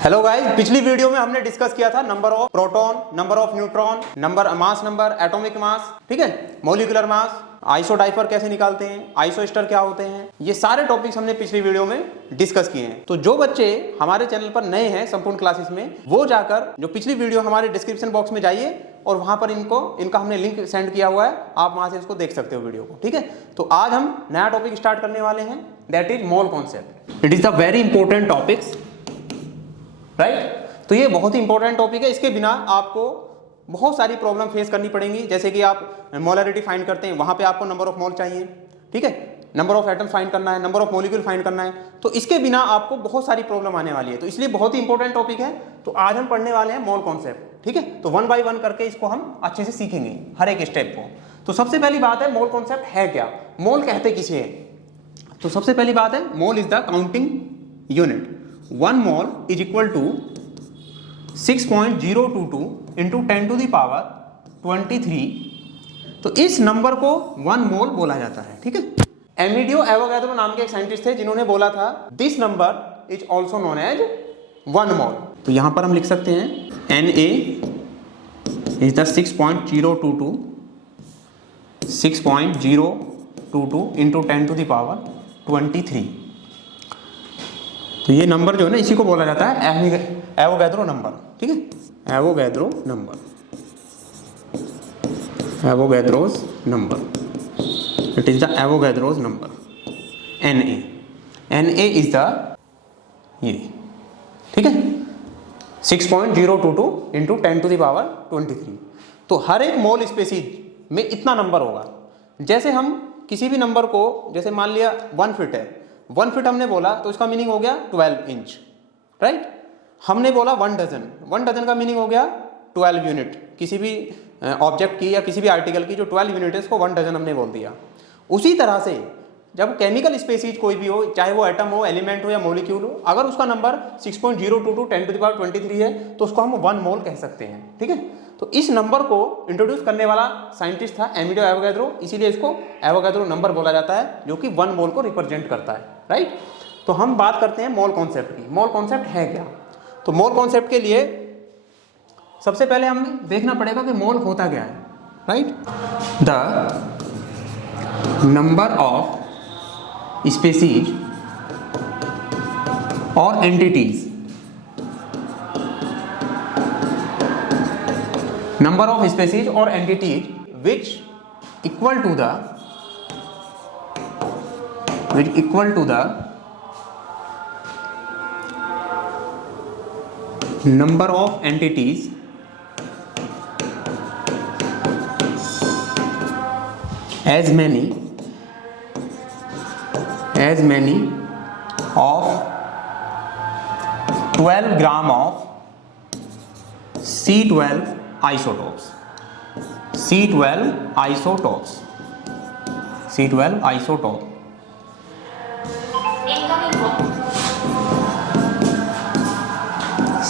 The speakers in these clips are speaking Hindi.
हेलो गाइस, पिछली वीडियो में हमने डिस्कस किया था number of proton, number of neutron, mass number, atomic mass, ठीक है, मॉलिक्यूलर मास, आइसोडाइफर कैसे निकालते हैं, आइसोस्टर क्या होते हैं, ये सारे टॉपिक्स हमने पिछली वीडियो में डिस्कस किए हैं। तो जो बच्चे हमारे चैनल पर नए हैं संपूर्ण क्लासेस में, वो जाकर जो पिछली वीडियो हमारे डिस्क्रिप्शन बॉक्स में जाइए और वहां पर इनका हमने लिंक सेंड किया हुआ है, आप वहां से इसको देख सकते हो वीडियो को, ठीक है। तो आज हम नया टॉपिक स्टार्ट करने वाले हैं, that is mole concept. It is the very important topics, right. तो ये बहुत ही इंपॉर्टेंट टॉपिक है, इसके बिना आपको बहुत सारी प्रॉब्लम फेस करनी पड़ेंगी। जैसे कि आप मोलरिटी फाइंड करते हैं, वहां पे आपको नंबर ऑफ मोल चाहिए, ठीक है, नंबर ऑफ एटम फाइंड करना है, नंबर ऑफ मॉलिक्यूल फाइंड करना है, तो इसके बिना आपको बहुत सारी प्रॉब्लम आने वाली है। तो इसलिए बहुत ही इंपॉर्टेंट टॉपिक है। तो आज हम पढ़ने वाले हैं मोल कॉन्सेप्ट, ठीक है। तो वन बाय वन करके इसको हम अच्छे से सीखेंगे, हर एक स्टेप को। तो सबसे पहली बात है, मोल कॉन्सेप्ट है क्या, मोल कहते किसे है। तो सबसे पहली बात है, mole is the counting unit. 1 mole is equal to 6.022 into 10 to the power 23। तो इस नंबर को 1 मोल बोला जाता है, ठीक है। एमिडियो एवोगैड्रो नाम के एक साइंटिस्ट थे जिन्होंने बोला था this number is also known as 1 mole. तो यहां पर हम लिख सकते हैं Na is the 6.022 into 10 to the power 23। तो ये नंबर जो है ना, इसी को बोला जाता है एवोगैड्रो नंबर, ठीक है, Avogadro number, Avogadro's number, it is the Avogadro's number Na is the ये, ठीक है, 6.022 इंटू 10 टू द पावर 23। तो हर एक मोल स्पेसीज में इतना नंबर होगा। जैसे हम किसी भी नंबर को, जैसे मान लिया 1 फीट है, 1 फीट हमने बोला तो इसका मीनिंग हो गया 12 इंच, राइट। हमने बोला 1 डजन, 1 डजन का मीनिंग हो गया 12 यूनिट। किसी भी ऑब्जेक्ट की या किसी भी आर्टिकल की जो 12 यूनिट है, इसको 1 डजन हमने बोल दिया। उसी तरह से जब केमिकल स्पेसीज कोई भी हो, चाहे वो एटम हो, एलिमेंट हो या मॉलिक्यूल हो, अगर उसका नंबर 6.022 10 टू द पावर 23 है तो उसको हम 1 मोल कह सकते हैं, ठीक है। तो इस नंबर को इंट्रोड्यूस करने वाला साइंटिस्ट था एमिडियो एवोगैड्रो, इसीलिए इसको एवोगैड्रो नंबर बोला जाता है, जो कि 1 मोल को रिप्रेजेंट करता है, राइट। तो हम बात करते हैं मोल कॉन्सेप्ट की। मोल कॉन्सेप्ट है क्या। तो मोल कॉन्सेप्ट के लिए सबसे पहले हमें देखना पड़ेगा कि मोल होता क्या है, right. The number of species और entities, number of species or entities which equal to the number of entities as many of 12 gram of C12 isotopes, C12 isotope,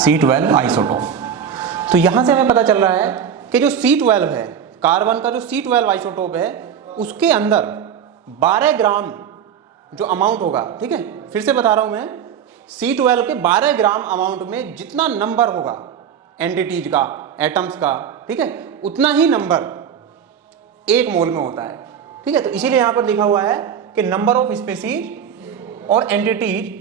C12 isotope. तो यहां से हमें पता चल रहा है कि जो C12 है, कार्बन का जो C12 आइसोटोप है, उसके अंदर 12 ग्राम जो अमाउंट होगा, ठीक है, फिर से बता रहा हूं मैं, C12 के 12 ग्राम अमाउंट में जितना नंबर होगा एंटिटीज का, एटम्स का, ठीक है, उतना ही नंबर 1 मोल में होता है, ठीक है। तो इसीलिए यहां पर लिखा हुआ है कि नंबर ऑफ स्पेसीज और entities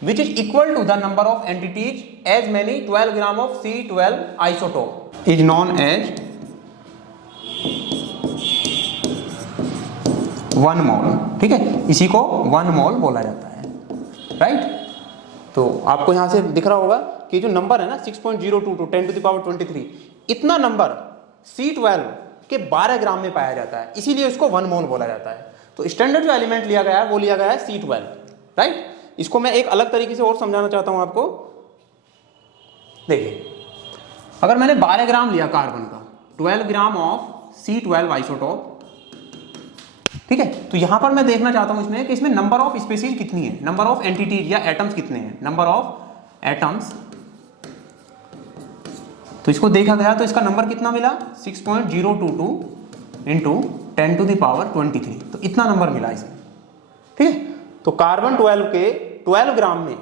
which is equal to the number of entities as many 12 gram of C12 isotope is known as 1 मोल, ठीक है, इसी को 1 मोल बोला जाता है, राइट। तो आपको यहां से दिख रहा होगा कि जो नंबर है ना 6.022 10 टू द पावर 23, इतना नंबर C12 के 12 ग्राम में पाया जाता है, इसीलिए इसको 1 मोल बोला जाता है। तो स्टैंडर्ड जो एलिमेंट लिया गया है वो लिया गया है C12, राइट। इसको मैं एक अलग तरीके से और समझाना चाहता हूं आपको। देखिए, अगर मैंने 12 ग्राम लिया कार्बन का, 12 ग्राम ऑफ C12 आइसोटोप, ठीक है, तो यहां पर मैं देखना चाहता हूं इसमें कि इसमें नंबर ऑफ स्पीशीज कितनी है, नंबर ऑफ एंटिटीज या एटम्स कितने हैं, नंबर ऑफ एटम्स। तो इसको देखा गया तो इसका नंबर कितना मिला 6.022 इंटू 10 टू द पावर 23, तो इतना नंबर मिला इसमें, ठीक है। तो कार्बन 12 के 12 ग्राम में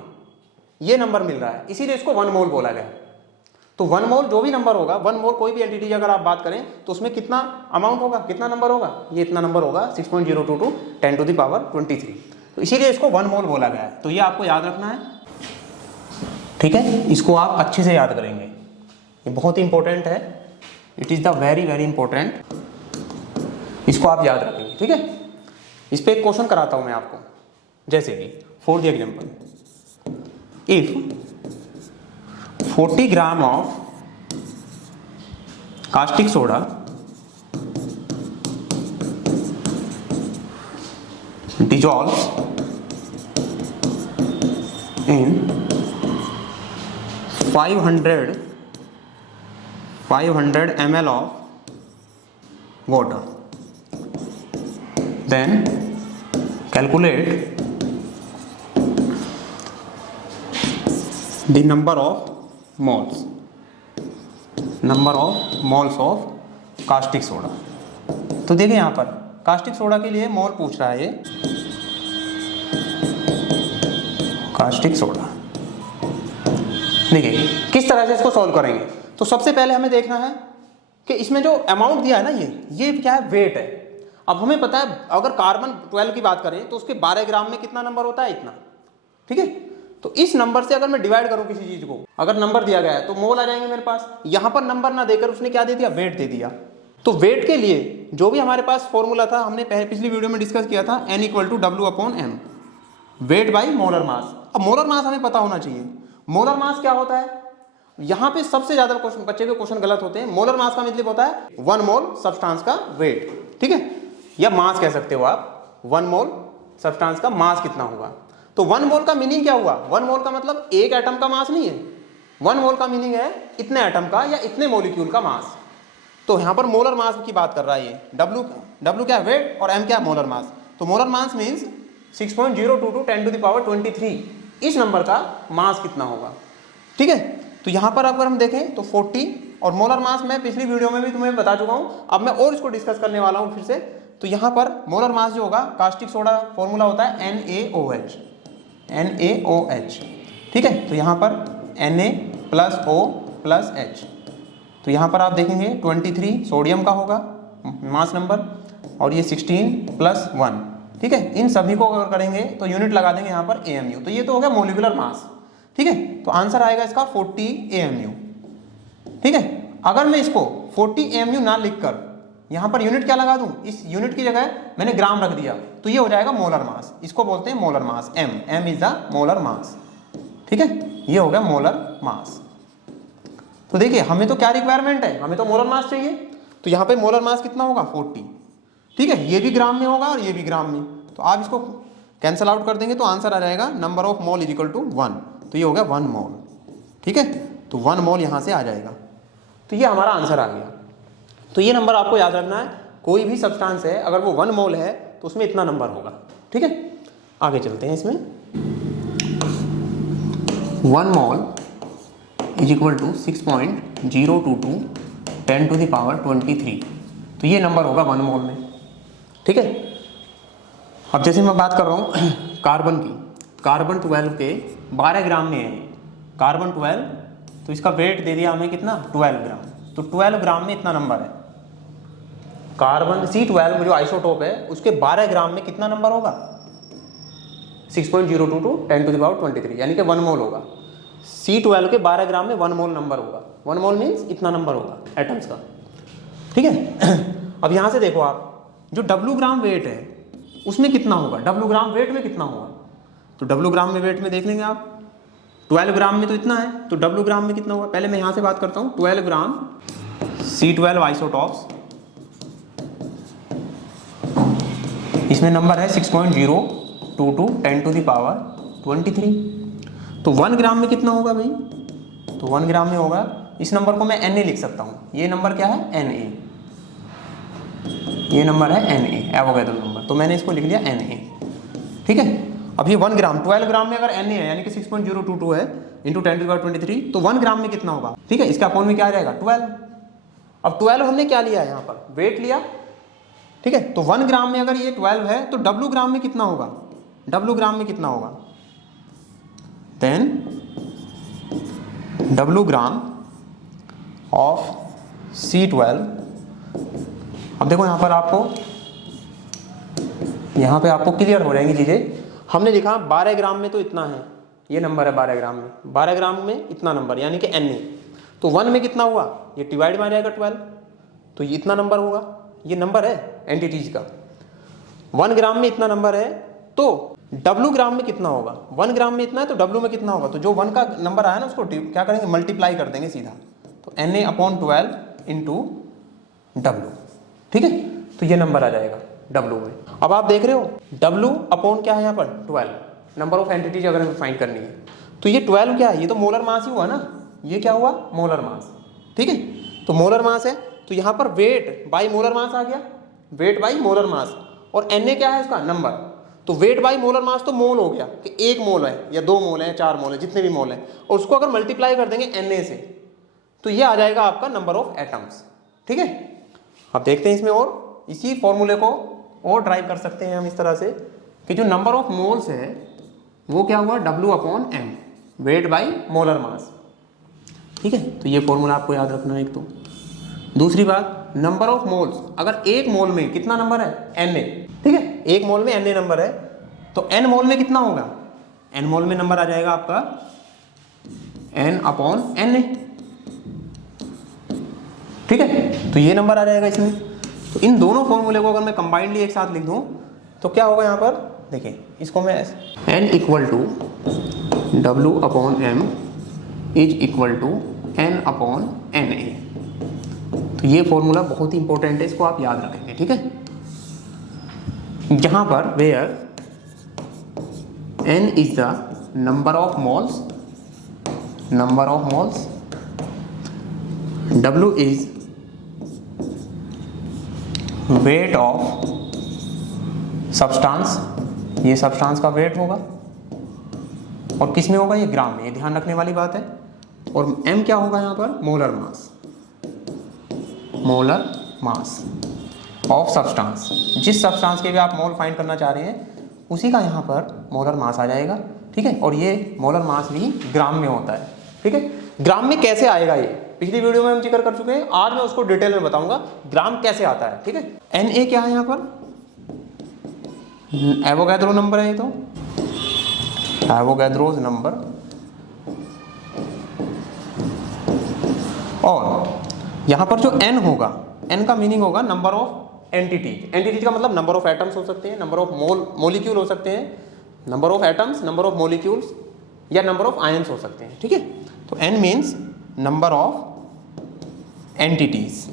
ये नंबर मिल रहा है, इसीलिए इसको 1 मोल बोला गया। तो 1 मोल जो भी नंबर होगा, 1 मोल कोई भी एंटिटी अगर आप बात करें तो उसमें कितना अमाउंट होगा, कितना नंबर होगा, ये इतना नंबर होगा 6.022 10⁻23। तो इसीलिए इसको 1 मोल बोला गया है। तो ये आपको याद रखना है, ठीक है, इसको आप अच्छे से याद करेंगे, ये बहुत ही इंपॉर्टेंट है, it is the very very important, इसको आप याद रखेंगे, ठीक है। इस पर एक क्वेश्चन कराता हूँ मैं आपको, जैसे कि for the example, if 40 gram of caustic soda dissolves in 500 ml of water, then calculate the number of moles of caustic soda। तो देखिए यहाँ पर कास्टिक सोडा के लिए मोल पूछ रहा है, ये कास्टिक सोडा। देखिए किस तरह से इसको सॉल्व करेंगे। तो सबसे पहले हमें देखना है कि इसमें जो अमाउंट दिया है ना, ये क्या है, वेट है। अब हमें पता है अगर कार्बन 12 की बात करें तो उसके 12 ग्राम में कितना नंबर होता है, इतना, ठीक है। तो इस नंबर से अगर मैं डिवाइड करूं किसी चीज को, अगर नंबर दिया गया है तो मोल आ जाएंगे मेरे पास। यहां पर नंबर ना देकर उसने क्या दे दिया, वेट दे दिया। तो वेट के लिए जो भी हमारे पास फॉर्मूला था, हमने पिछली वीडियो में डिस्कस किया था, N = W/m, weight by molar mass. अब मोलर मास हमें पता होना चाहिए। मोलर मास क्या होता है, यहां पे सबसे ज्यादा बच्चे के क्वेश्चन गलत होते हैं। मोलर मास का मतलब होता है 1 मोल सब्सटेंस का वेट, ठीक है, या मास कह सकते हो आप। 1 मोल सब्सटेंस का मास कितना होगा। तो 1 मोल का मीनिंग क्या हुआ, 1 मोल का मतलब एक एटम का मास नहीं है। 1 मोल का मीनिंग है इतने एटम का या इतने मॉलिक्यूल का मास। तो यहाँ पर मोलर मास की बात कर रहा है ये। W क्या वेट और M क्या मोलर मास। तो मोलर मास मीन्स 6.022 10⁻23, इस नंबर का मास कितना होगा, ठीक है। तो यहाँ पर अगर हम देखें तो 40 और मोलर मास मैं पिछली वीडियो में भी तुम्हें बता चुका हूँ, अब मैं और इसको डिस्कस करने वाला हूँ फिर से। तो यहाँ पर मोलर मास जो होगा, कास्टिक सोडा फॉर्मूला होता है NaOH, ठीक है। तो यहाँ पर Na+O+H। तो यहाँ पर आप देखेंगे 23 सोडियम का होगा मास नंबर, और ये 16+1, ठीक है। इन सभी को अगर करेंगे तो यूनिट लगा देंगे यहाँ पर AMU। तो ये तो हो गया मोलिकुलर मास, ठीक है। तो आंसर आएगा इसका 40 AMU, ठीक है। अगर मैं इसको 40 AMU ना लिखकर यहाँ पर यूनिट क्या लगा दूं, इस यूनिट की जगह मैंने ग्राम रख दिया, तो ये हो जाएगा मोलर मास। इसको बोलते हैं molar mass, M is the molar mass, ठीक है। ये हो गया मोलर मास। तो देखिए हमें तो क्या रिक्वायरमेंट है, हमें तो मोलर मास चाहिए। तो यहाँ पे मोलर मास कितना होगा, 40, ठीक है। ये भी ग्राम में होगा और ये भी ग्राम में। तो आप इसको कैंसल आउट कर देंगे तो आंसर आ जाएगा नंबर ऑफ मोल = 1। तो ये हो गया 1 मोल, ठीक है। तो 1 मोल यहाँ से आ जाएगा। तो ये हमारा आंसर आ गया। तो ये नंबर आपको याद रखना है, कोई भी सब्सटेंस है अगर वो 1 मोल है तो उसमें इतना नंबर होगा, ठीक है। आगे चलते हैं। इसमें 1 मोल = 6.022 10⁻23। तो ये नंबर होगा 1 मोल में, ठीक है। अब जैसे मैं बात कर रहा हूँ कार्बन की, कार्बन 12 के 12 ग्राम में है कार्बन 12, तो इसका वेट दे दिया हमें कितना, 12 ग्राम। तो 12 ग्राम में इतना नंबर है। कार्बन C12 जो आइसोटोप है उसके 12 ग्राम में कितना नंबर होगा, 6.022 10⁻23, यानी कि 1 मोल होगा। C12 के 12 ग्राम में 1 मोल नंबर होगा। 1 मोल मीन्स इतना नंबर होगा एटम्स का, ठीक है। अब यहाँ से देखो आप, जो W ग्राम वेट है उसमें कितना होगा, W ग्राम वेट में कितना होगा। तो W ग्राम में वेट में देख लेंगे आप, 12 ग्राम में तो इतना है, तो W ग्राम में कितना होगा। पहले मैं यहाँ से बात करता हूँ, 12 ग्राम C12 आइसोटॉप्स, इसमें नंबर है 6.022 10⁻23। तो 1 ग्राम में कितना होगा भाई, तो 1 ग्राम में होगा, इस नंबर को मैं Na लिख सकता हूँ। ये नंबर क्या है, Na, ये नंबर है Na, एवोगैड्रो नंबर। तो मैंने इसको लिख लिया Na, ठीक है। अब ये 1 ग्राम, 12 ग्राम में अगर Na है यानी कि 6.022 है इंटू 10⁻23, तो 1 ग्राम में कितना होगा, ठीक है। इसका अपॉन में क्या आ जाएगा, 12। अब 12 हमने क्या लिया है यहाँ पर, वेट लिया, ठीक है। तो 1 ग्राम में अगर ये 12 है तो W ग्राम में कितना होगा, W ग्राम में कितना होगा, 10 W ग्राम ऑफ C12। अब देखो यहाँ पे आपको क्लियर हो जाएंगी चीज़ें। हमने लिखा 12 ग्राम में तो इतना है, ये नंबर है 12 ग्राम में, 12 ग्राम में इतना नंबर यानी कि Na। तो 1 में कितना हुआ, ये डिवाइड में आ जाएगा 12, तो ये इतना नंबर होगा, ये नंबर है एंटिटीज का। 1 ग्राम में इतना नंबर है तो W ग्राम में कितना होगा, 1 ग्राम में इतना है तो W में कितना होगा, तो जो 1 का नंबर आया ना उसको क्या करेंगे, मल्टीप्लाई कर देंगे सीधा, तो Na/12 इंटू W। ठीक है, तो ये नंबर आ जाएगा W में। अब आप देख रहे हो W अपॉन क्या है यहाँ पर 12, नंबर ऑफ एंटिटीज अगर हमें फाइंड करनी है तो ये 12 क्या है, ये तो मोलर मास ही हुआ ना, ये क्या हुआ मोलर मास। ठीक है, तो मोलर मास है तो यहाँ पर वेट बाई मोलर मास आ गया, वेट बाई मोलर मास, और Na क्या है इसका नंबर, तो वेट बाई मोलर मास तो मोल हो गया कि 1 मोल है या 2 मोल है 4 मोल है जितने भी मोल है, और उसको अगर मल्टीप्लाई कर देंगे Na से तो ये आ जाएगा आपका नंबर ऑफ एटम्स। ठीक है, अब देखते हैं इसमें और इसी फॉर्मूले को और ड्राइव कर सकते हैं हम इस तरह से कि जो नंबर ऑफ मोल्स है वो क्या हुआ W/m, weight by molar mass. ठीक है, तो ये फॉर्मूला आपको याद रखना है एक तो। दूसरी बात, नंबर ऑफ मोल्स, अगर एक मोल में कितना नंबर है Na, ठीक है, एक मोल में Na नंबर है तो n मोल में कितना होगा, n मोल में नंबर आ जाएगा आपका n/Na। ठीक है, तो ये नंबर आ जाएगा इसमें। तो इन दोनों फॉर्मूले को अगर मैं कंबाइंडली एक साथ लिख दूं तो क्या होगा यहाँ पर, देखिए इसको मैं n=W/m n/Na। तो ये फॉर्मूला बहुत ही इंपॉर्टेंट है, इसको आप याद रखेंगे। ठीक है, यहाँ पर where n is the number of moles, W is weight of substance, ये सब्सटेंस का वेट होगा, और किस में होगा, ये ग्राम में, ये ध्यान रखने वाली बात है। और m क्या होगा यहाँ पर, मोलर मास ऑफ सब्सटेंस, जिस सब्सटेंस के भी आप मोल फाइंड करना चाह रहे हैं उसी का यहाँ पर मोलर मास आ जाएगा। ठीक है, और ये मोलर मास भी ग्राम में होता है। ठीक है, ग्राम में कैसे आएगा ये पिछली वीडियो में हम जिक्र कर चुके हैं, आज मैं उसको डिटेल में बताऊंगा ग्राम कैसे आता है। ठीक है, Na क्या है यहाँ पर, एवोगैड्रो नंबर है, ये तो एवोगैड्रोस नंबर, और यहाँ पर जो n होगा, n का मीनिंग होगा नंबर ऑफ एंटिटीज का मतलब नंबर ऑफ एटम्स हो सकते हैं, नंबर ऑफ मोलिक्यूल हो सकते हैं, number of atoms, number of molecules, या नंबर ऑफ आयंस हो सकते हैं। ठीक है, तो n means number of entities.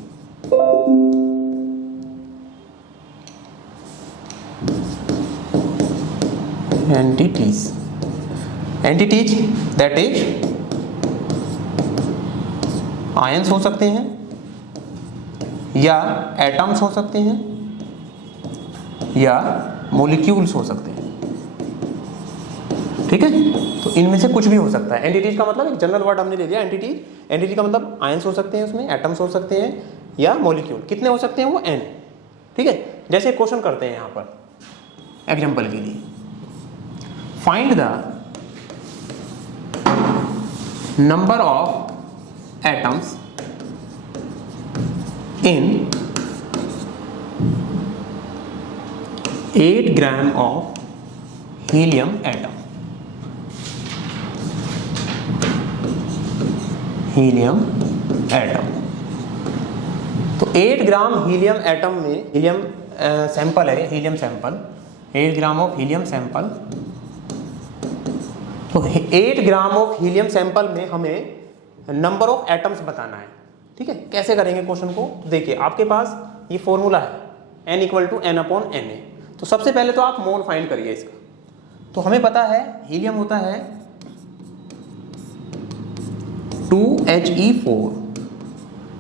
Entities that is ions हो सकते हैं या एटम्स हो सकते हैं या मोलिक्यूल्स हो सकते हैं। ठीक है, तो इनमें से कुछ भी हो सकता है। एंटिटीज का मतलब एक जनरल वर्ड हमने ले लिया, एंटिटी का मतलब आयंस हो सकते हैं, उसमें एटम्स हो सकते हैं या मोलिक्यूल। कितने हो सकते हैं वो n। ठीक है, जैसे क्वेश्चन करते हैं यहाँ पर एग्जांपल के लिए, find the number of atoms in 8 gram of helium atom. तो 8 ग्राम हीलियम एटम में, हीलियम सैंपल है, helium sample, 8 gram of helium sample. तो 8 ग्राम ऑफ हीलियम सैंपल में हमें नंबर ऑफ एटम्स बताना है। ठीक है, कैसे करेंगे क्वेश्चन को, देखिए आपके पास ये फॉर्मूला है n=n/Na। तो सबसे पहले तो आप मोल फाइंड करिए इसका। तो हमें पता है हीलियम होता है 2He4।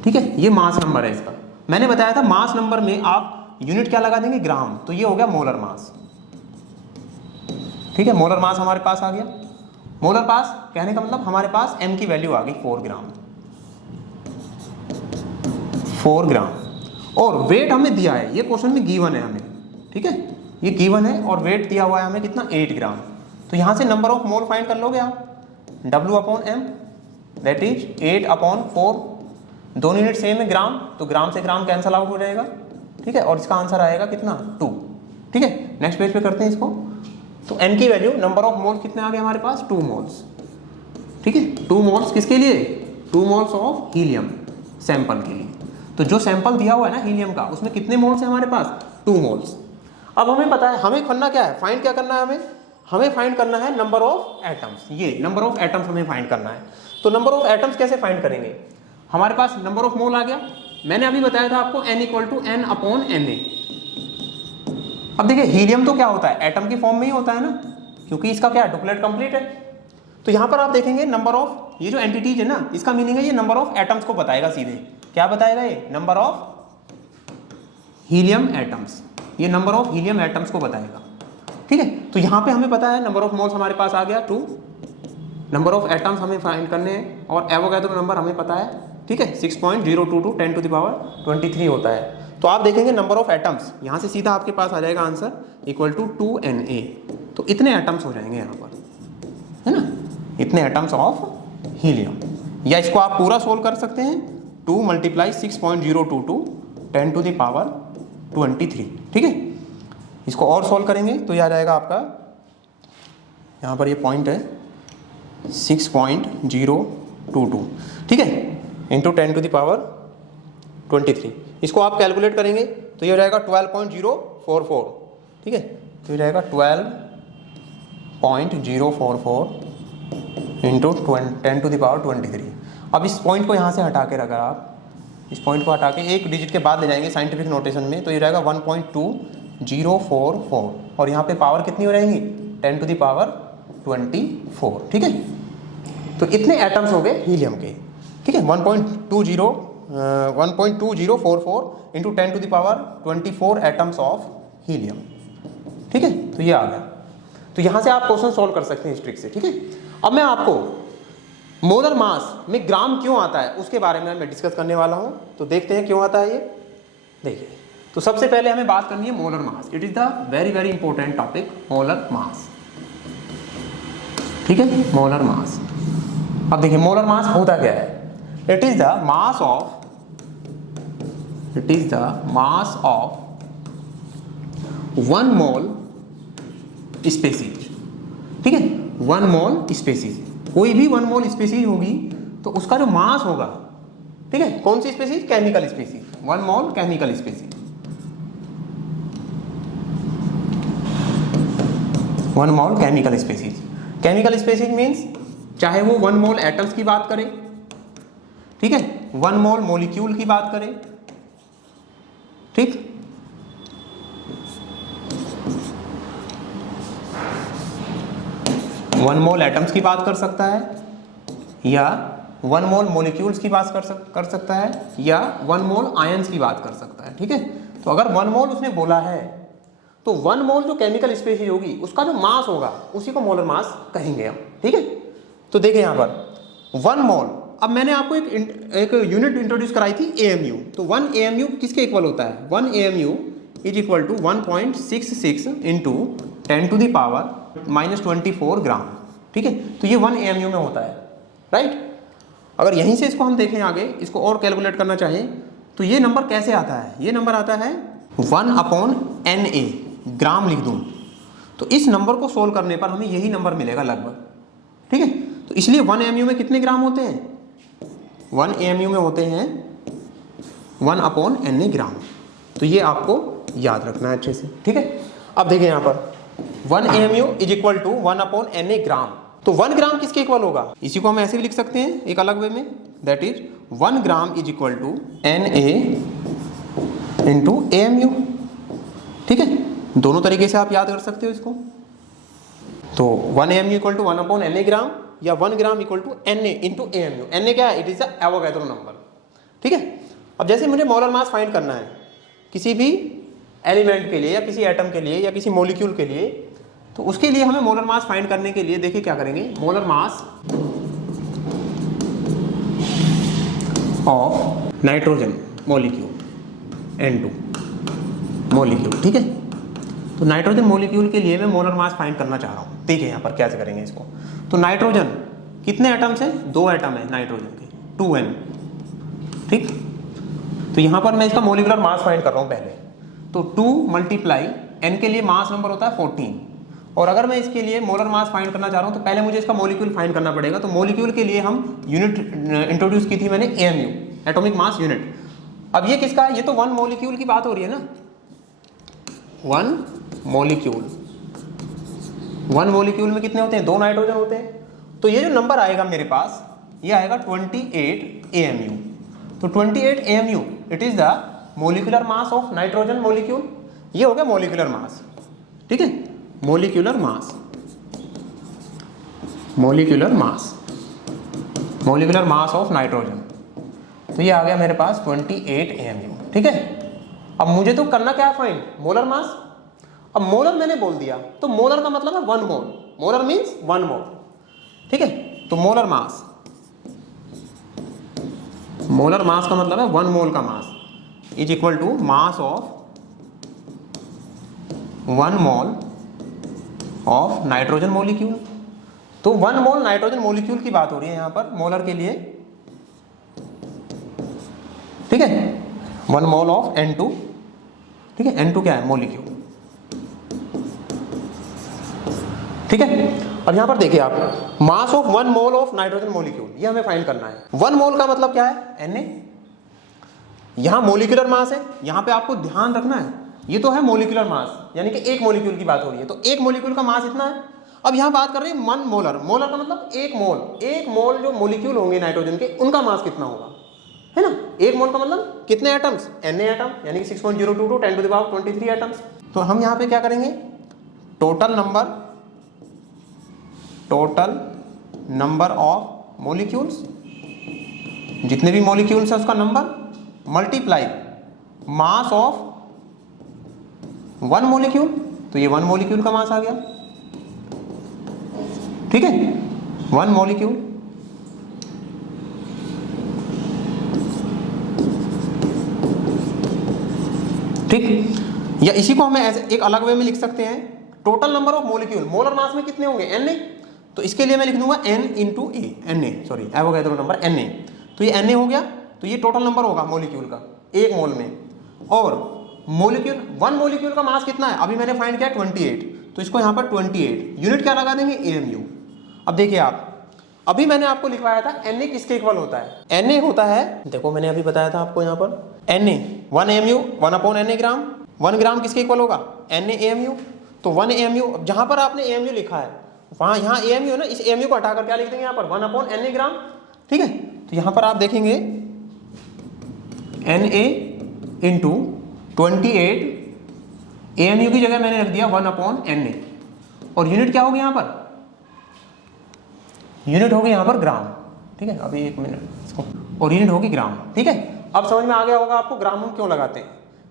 ठीक है, ये मास नंबर है इसका। मैंने बताया था मास नंबर में आप यूनिट क्या लगा देंगे, ग्राम, तो ये हो गया मोलर मास। ठीक है, मोलर मास हमारे पास आ गया। मोलर मास कहने का मतलब हमारे पास m की वैल्यू आ गई 4 ग्राम, और वेट हमें दिया है, ये क्वेश्चन में गिवन है हमें। ठीक है, ये गिवन है और वेट दिया हुआ है हमें कितना, 8 ग्राम। तो यहाँ से नंबर ऑफ मोल फाइंड कर लोगे आप, W/m दैट इज 8/4, दोनों यूनिट सेम है ग्राम, तो ग्राम से ग्राम कैंसल आउट हो जाएगा, ठीक है, और इसका आंसर आएगा कितना 2, ठीक है। नेक्स्ट पेज पे करते हैं इसको। तो n की वैल्यू नंबर ऑफ मोल्स कितने आ गए हमारे पास 2 मोल्स, ठीक है। 2 मोल्स किसके लिए, 2 मोल्स ऑफ हीलियम सैंपल के लिए। तो जो सैंपल दिया हुआ है ना हीलियम का, उसमें कितने मोल्स है हमारे पास 2 मोल्स। अब हमें पता है, हमें करना क्या है, फाइंड क्या करना है, हमें फाइंड करना है नंबर ऑफ एटम्स। ये नंबर ऑफ एटम्स हमें फाइंड करना है। तो नंबर ऑफ एटम्स कैसे फाइंड करेंगे, हमारे पास नंबर ऑफ मोल आ गया, मैंने अभी बताया था आपको n = n/Na। अब देखिए हीलियम तो क्या होता है, एटम की फॉर्म में ही होता है ना, क्योंकि इसका क्या डुप्लेट कंप्लीट है। तो यहां पर आप देखेंगे नंबर ऑफ, ये जो एंटिटीज है ना, इसका मीनिंग है ये नंबर ऑफ एटम्स को बताएगा सीधे। क्या बताएगा ये, नंबर ऑफ हीलियम एटम्स, ये नंबर ऑफ हीलियम एटम्स को बताएगा, ठीक है। तो यहां पे हमें पता है नंबर ऑफ मोल्स हमारे पास आ गया 2, नंबर ऑफ एटम्स हमें फाइंड करने हैं, और एवोगैड्रो नंबर हमें पता है, ठीक है, 6.022 10⁻23 होता है। तो आप देखेंगे नंबर ऑफ एटम्स, यहां से सीधा आपके पास आ जाएगा आंसर = 2Na। तो इतने एटम्स हो जाएंगे यहाँ पर, है ना, इतने एटम्स ऑफ हीलियम। या इसको आप पूरा सोल्व कर सकते हैं, 2 × 6.022 10⁻23, ठीक है। इसको और सोल्व करेंगे तो यह आ जाएगा आपका, यहाँ पर ये पॉइंट है 6.022, ठीक है, इंटू 10⁻23। इसको आप कैलकुलेट करेंगे तो ये हो जाएगा 12.044, ठीक है। तो ये जाएगा 12.044 इंटू 10⁻23। अब इस पॉइंट को यहाँ से हटा के रखा, आप इस पॉइंट को हटा के एक डिजिट के बाद ले जाएंगे साइंटिफिक नोटेशन में, तो ये जाएगा 1.2044, और यहाँ पे पावर कितनी हो जाएंगी 10⁻24, ठीक है। तो इतने एटम्स हो गए हीलियम के, ठीक है। 1.2044 इंटू 10⁻24 एटम्स ऑफ हीलियम, ठीक है। तो ये आ गया। तो यहाँ से आप क्वेश्चन सॉल्व कर सकते हैं इस ट्रिक से, ठीक है। अब मैं आपको मोलर मास में ग्राम क्यों आता है उसके बारे में मैं डिस्कस करने वाला हूँ। तो देखते हैं क्यों आता है ये। देखिए, तो सबसे पहले हमें बात करनी है molar mass. It is the very important topic, molar mass, ठीक है, मोलर मास। अब देखिए मोलर मास होता क्या है, it is the mass of 1 mole species, ठीक है, 1 मोल स्पेसीज। कोई भी 1 मोल स्पेसीज होगी तो उसका जो मास होगा, ठीक है, कौन सी species, chemical species, 1 mole chemical species, 1 mole chemical species. Chemical species means चाहे वो 1 मोल एटम्स की बात करें, ठीक है, 1 मोल मॉलिक्यूल की बात करें, ठीक, 1 मोल एटम्स की बात कर सकता है, या 1 मोल मॉलिक्यूल्स की बात कर सकता है, या 1 मोल आयंस की बात कर सकता है, ठीक है। तो अगर 1 मोल उसने बोला है तो 1 मोल जो केमिकल स्पेसीज होगी उसका जो मास होगा उसी को मोलर मास कहेंगे हम, ठीक है। तो देखिए यहाँ पर 1 मोल, अब मैंने आपको एक यूनिट इंट्रोड्यूस कराई थी AMU। तो 1 AMU किसके इक्वल होता है, 1 AMU is equal to 1.66 into 10⁻24 gram, ठीक है। तो ये 1 AMU में होता है, राइट। अगर यहीं से इसको हम देखें आगे, इसको और कैलकुलेट करना चाहें तो ये नंबर कैसे आता है, ये नंबर आता है 1/Na, ग्राम लिख दूं तो इस नंबर को सोल्व करने पर हमें यही नंबर मिलेगा लगभग, ठीक है। तो इसलिए 1 AMU में कितने ग्राम होते हैं, 1 AMU में होते हैं 1/Na ग्राम। तो ये आपको याद रखना है अच्छे से, ठीक है। अब देखिए यहाँ पर 1 AMU is equal to 1/Na gram. तो 1 ग्राम किसके इक्वल होगा, इसी को हम ऐसे भी लिख सकते हैं एक अलग वे में, that is 1 gram is equal to Na into AMU, ठीक है। दोनों तरीके से आप याद कर सकते हो इसको। तो 1 AMU equal to 1/Na gram, या 1 gram equal to Na into AMU। Na क्या है, it is the Avogadro number, ठीक है। अब जैसे मुझे मोलर मास फाइंड करना है किसी भी एलिमेंट के लिए, या किसी एटम के लिए, या किसी मॉलिक्यूल के लिए, तो उसके लिए हमें मोलर मास फाइंड करने के लिए देखिए क्या करेंगे, molar mass of nitrogen molecule N2 molecule, ठीक है। तो नाइट्रोजन मॉलिक्यूल के लिए मैं मोलर मास फाइंड करना चाह रहा हूँ। देखिए यहाँ पर कैसे करेंगे इसको। तो नाइट्रोजन कितने एटम्स हैं? 2 एटम है नाइट्रोजन के, 2n। ठीक, तो यहाँ पर मैं इसका मोलिकुलर मास फाइंड कर रहा हूँ पहले। तो 2 मल्टीप्लाई n के लिए मास नंबर होता है 14, और अगर मैं इसके लिए मोलर मास फाइंड करना चाह रहा हूँ तो पहले मुझे इसका मॉलिक्यूल फाइंड करना पड़ेगा। तो मॉलिक्यूल के लिए हम यूनिट इंट्रोड्यूस की थी मैंने, AMU, एटॉमिक मास यूनिट। अब ये किसका है? ये तो 1 मॉलिक्यूल की बात हो रही है ना, 1 मॉलिक्यूल। 1 मॉलिक्यूल में कितने होते हैं? 2 नाइट्रोजन होते हैं। तो ये जो नंबर आएगा मेरे पास, ये आएगा 28 AMU। तो 28 AMU it is the molecular mass of nitrogen molecule. ये हो गया मोलिकुलर मास, ठीक है, molecular mass, molecular mass, molecular mass of nitrogen. तो ये आ गया मेरे पास 28 AMU, ठीक है। अब मुझे तो करना क्या है? Find molar mass. अब मोलर मैंने बोल दिया, तो मोलर का मतलब है 1 मोल, मोलर मीन्स 1 मोल, ठीक है। तो मोलर मास, मोलर मास का मतलब है 1 मोल का mass is equal to mass of 1 mole of nitrogen molecule. तो 1 मोल नाइट्रोजन मॉलिक्यूल की बात हो रही है यहां पर मोलर के लिए, ठीक है। 1 मोल ऑफ N2, ठीक है। N2 क्या है? मॉलिक्यूल, ठीक है। और यहां पर देखिए आप, मास of 1 mole of nitrogen molecule, ये हमें फाइंड करना है। 1 मोल का मतलब क्या है? Na। यहां मोलिकुलर मास है, यहां पे आपको ध्यान रखना है, ये तो है मोलिकुलर मास, यानी कि एक मॉलिक्यूल की बात हो रही है। तो एक मॉलिक्यूल का मास इतना है। अब यहां बात कर रहे हैं 1 मोलर, मोलर का मतलब 1 मोल। 1 मोल जो मॉलिक्यूल होंगे नाइट्रोजन के, उनका मास कितना होगा, है ना। 1 मोल का मतलब कितने एटम्स? Na एटम, यानी कि 6.022 10⁻23 एटम्स। तो हम यहां पे क्या करेंगे? टोटल नंबर ऑफ मॉलिक्यूल्स, जितने भी मॉलिक्यूल्स है उसका number, multiply mass of 1 molecule. तो ये 1 मॉलिक्यूल का मास आ गया, ठीक है, 1 मॉलिक्यूल। ठीक, या इसी को हम ऐसे एक अलग वे में लिख सकते हैं, total number of molecule. Molar mass में कितने होंगे? Na। तो इसके लिए मैं लिख दूंगा N इंटू ए, एवोगैड्रो नंबर Na। तो ये Na हो गया, तो ये टोटल नंबर होगा मॉलिक्यूल का 1 मोल में। और मॉलिक्यूल 1 मॉलिक्यूल का मास कितना है? अभी मैंने फाइंड किया 28, तो इसको यहाँ पर 28 यूनिट क्या लगा देंगे? AMU। अब देखिए आप, अभी मैंने आपको लिखवाया था Na किसके इक्वल होता है? Na होता है, देखो मैंने अभी बताया था आपको यहाँ पर, Na 1 AMU 1/Na ग्राम। 1 ग्राम किसके इक्वल होगा? Na AMU। तो 1 AMU, जहां पर आपने AMU लिखा है वहां, यहाँ AMU है ना, इस AMU को हटाकर क्या लिख देंगे यहाँ पर? 1/Na ग्राम, ठीक है। तो यहाँ पर आप देखेंगे Na इंटू 28 AMU की जगह मैंने रख दिया 1/Na, और यूनिट क्या होगी यहाँ पर? यूनिट होगी यहाँ पर ग्राम, ठीक है। अभी 1 मिनट इसको, और यूनिट होगी ग्राम, ठीक है। अब समझ में आ गया होगा आपको ग्राम हम क्यों लगाते हैं,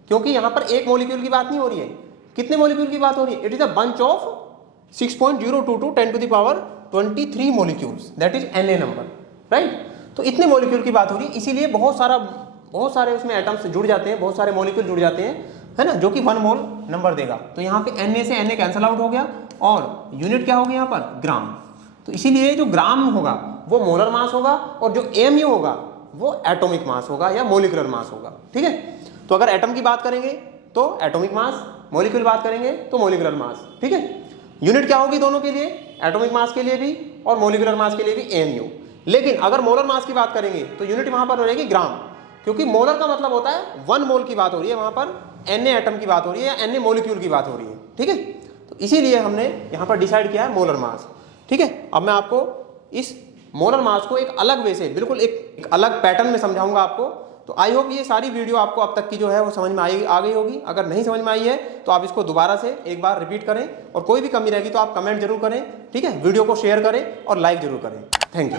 क्योंकि यहाँ पर एक मॉलिक्यूल की बात नहीं हो रही है। कितने मॉलिक्यूल की बात हो रही है? It is a bunch of 6.022 10⁻23 molecules, that is Na number, right. तो इतने मॉलिक्यूल की बात हो रही है, इसीलिए बहुत सारे उसमें एटम्स जुड़ जाते हैं, बहुत सारे मॉलिक्यूल जुड़ जाते हैं, है ना, जो कि 1 मोल नंबर देगा। तो यहाँ पे Na से Na कैंसल आउट हो गया, और यूनिट क्या होगी यहाँ पर? ग्राम। तो इसीलिए जो ग्राम होगा वो मोलर मास होगा, और जो AMU होगा वो एटॉमिक मास होगा या मोलिकुलर मास होगा, ठीक है। तो अगर एटम की बात करेंगे तो एटॉमिक मास, मॉलिक्यूल बात करेंगे तो मोलिकुलर मास, ठीक है। यूनिट क्या होगी दोनों के लिए? एटॉमिक मास के लिए भी और मोलिकुलर मास के लिए भी AMU। लेकिन अगर मोलर मास की बात करेंगे तो यूनिट वहां पर हो जाएगी ग्राम, क्योंकि मोलर का मतलब होता है 1 मोल की बात हो रही है, वहां पर Na एटम की बात हो रही है या Na मॉलिक्यूल की बात हो रही है, ठीक है। तो इसीलिए हमने यहाँ पर डिसाइड किया है मोलर मास, ठीक है। अब मैं आपको इस मोलर मास को एक अलग वे से, बिल्कुल एक अलग पैटर्न में समझाऊंगा आपको। तो आई होप ये सारी वीडियो आपको अब तक की जो है वो समझ में आ गई होगी। अगर नहीं समझ में आई है तो आप इसको दोबारा से एक बार रिपीट करें, और कोई भी कमी रहेगी तो आप कमेंट जरूर करें, ठीक है। वीडियो को शेयर करें और लाइक जरूर करें। Thank you.